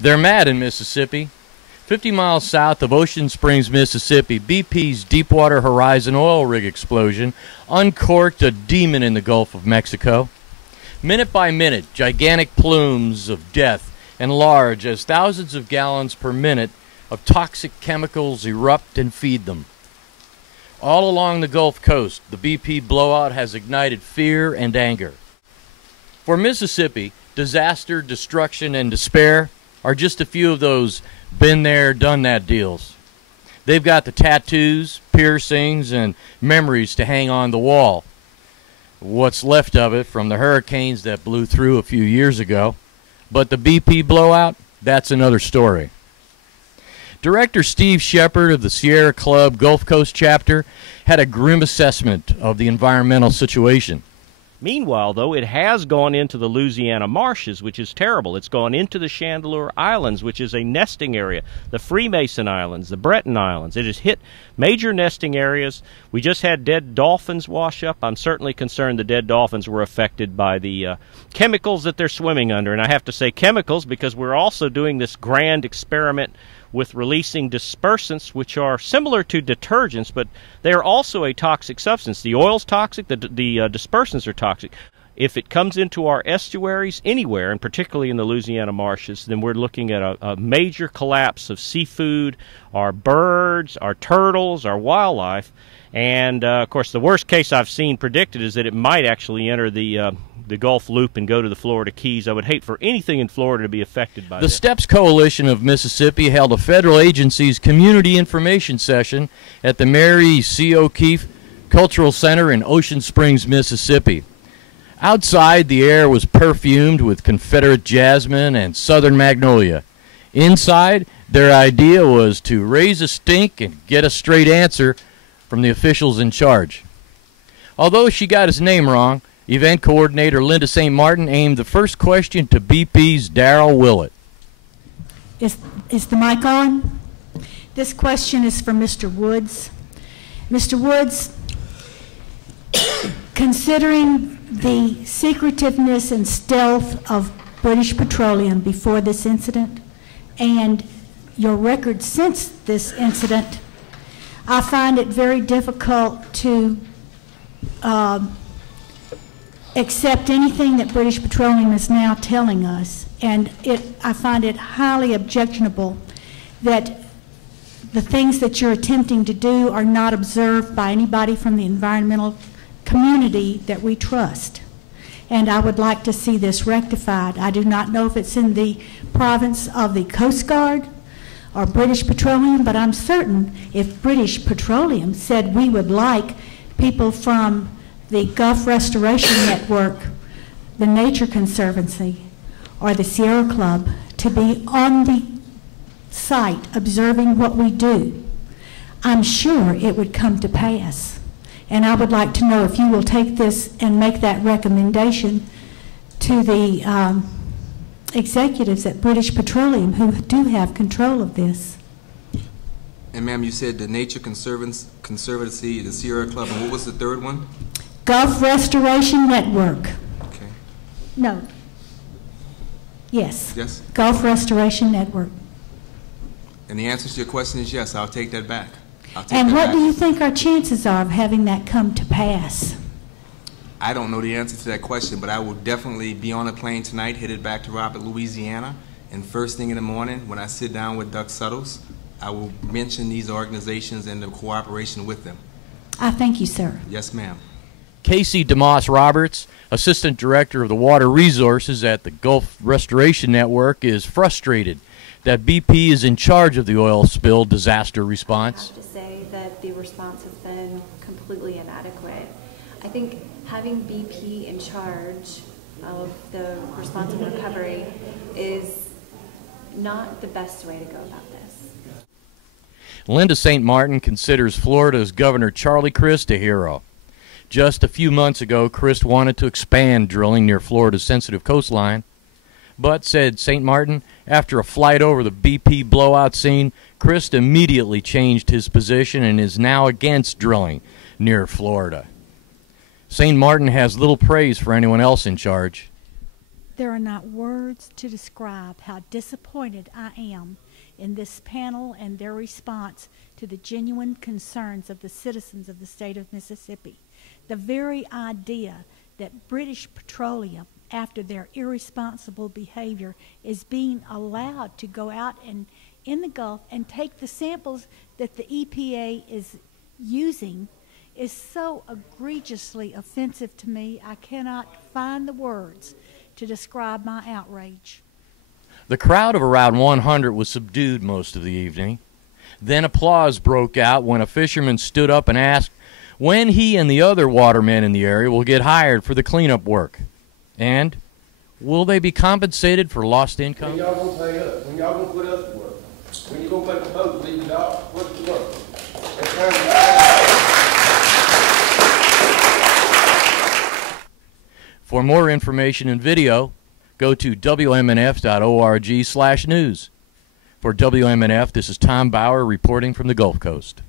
They're mad in Mississippi. 50 miles south of Ocean Springs, Mississippi, BP's Deepwater Horizon oil rig explosion uncorked a demon in the Gulf of Mexico. Minute by minute, gigantic plumes of death enlarge as thousands of gallons per minute of toxic chemicals erupt and feed them. All along the Gulf Coast, the BP blowout has ignited fear and anger. For Mississippi, disaster, destruction, and despair are just a few of those been there, done that deals. They've got the tattoos, piercings, and memories to hang on the wall. What's left of it from the hurricanes that blew through a few years ago. But the BP blowout, that's another story. Director Steve Shepard of the Sierra Club Gulf Coast chapter had a grim assessment of the environmental situation. Meanwhile, though, it has gone into the Louisiana marshes, which is terrible. It's gone into the Chandeleur Islands, which is a nesting area, the Freemason Islands, the Breton Islands. It has hit major nesting areas. We just had dead dolphins wash up. I'm certainly concerned the dead dolphins were affected by the chemicals that they're swimming under. And I have to say chemicals because we're also doing this grand experiment with releasing dispersants, which are similar to detergents, but they are also a toxic substance. The oil's toxic, the dispersants are toxic. If it comes into our estuaries anywhere, and particularly in the Louisiana marshes, then we're looking at a major collapse of seafood, our birds, our turtles, our wildlife. And, of course, the worst case I've seen predicted is that it might actually enter the Gulf Loop and go to the Florida Keys. I would hate for anything in Florida to be affected by this. The STEPS Coalition of Mississippi held a federal agency's community information session at the Mary C. O'Keefe Cultural Center in Ocean Springs, Mississippi. Outside, the air was perfumed with Confederate jasmine and southern magnolia. Inside, their idea was to raise a stink and get a straight answer from the officials in charge. Although she got his name wrong, event coordinator Linda St. Martin aimed the first question to BP's Darrell Willett. Is the mic on? This question is for Mr. Woods. Mr. Woods, considering the secretiveness and stealth of British Petroleum before this incident and your record since this incident, I find it very difficult to accept anything that British Petroleum is now telling us. And I find it highly objectionable that the things that you're attempting to do are not observed by anybody from the environmental community that we trust. And I would like to see this rectified. I do not know if it's in the province of the Coast Guard or British Petroleum, but I'm certain if British Petroleum said we would like people from the Gulf Restoration Network, the Nature Conservancy, or the Sierra Club to be on the site observing what we do, I'm sure it would come to pass. And I would like to know if you will take this and make that recommendation to the executives at British Petroleum who do have control of this. And ma'am, you said the Nature Conservancy, the Sierra Club, and what was the third one? Gulf Restoration Network. Okay. No. Yes. Yes. Gulf Restoration Network. And the answer to your question is yes, I'll take that back. And what do you think our chances are of having that come to pass? I don't know the answer to that question, but I will definitely be on a plane tonight headed back to Robert, Louisiana, and first thing in the morning when I sit down with Doug Suttles, I will mention these organizations and the cooperation with them. I thank you, sir. Yes, ma'am. Casey DeMoss Roberts, Assistant Director of the Water Resources at the Gulf Restoration Network, is frustrated that BP is in charge of the oil spill disaster response. I have to say that the response has been completely inadequate. I think having BP in charge of the response and recovery is not the best way to go about this. Linda St. Martin considers Florida's Governor Charlie Crist a hero. Just a few months ago, Crist wanted to expand drilling near Florida's sensitive coastline, but, said St. Martin, after a flight over the BP blowout scene, Crist immediately changed his position and is now against drilling near Florida. St. Martin has little praise for anyone else in charge. There are not words to describe how disappointed I am in this panel and their response to the genuine concerns of the citizens of the state of Mississippi. The very idea that British Petroleum, after their irresponsible behavior, is being allowed to go out and in the Gulf and take the samples that the EPA is using is so egregiously offensive to me. I cannot find the words to describe my outrage. The crowd of around 100 was subdued most of the evening. Then applause broke out when a fisherman stood up and asked when he and the other watermen in the area will get hired for the cleanup work. And will they be compensated for lost income? When y'all gonna pay us? When y'all gonna put us to work? When you gonna make a post leave it off? What's the work? For more information and video, go to WMNF.org/news. For WMNF, this is Tom Bauer reporting from the Gulf Coast.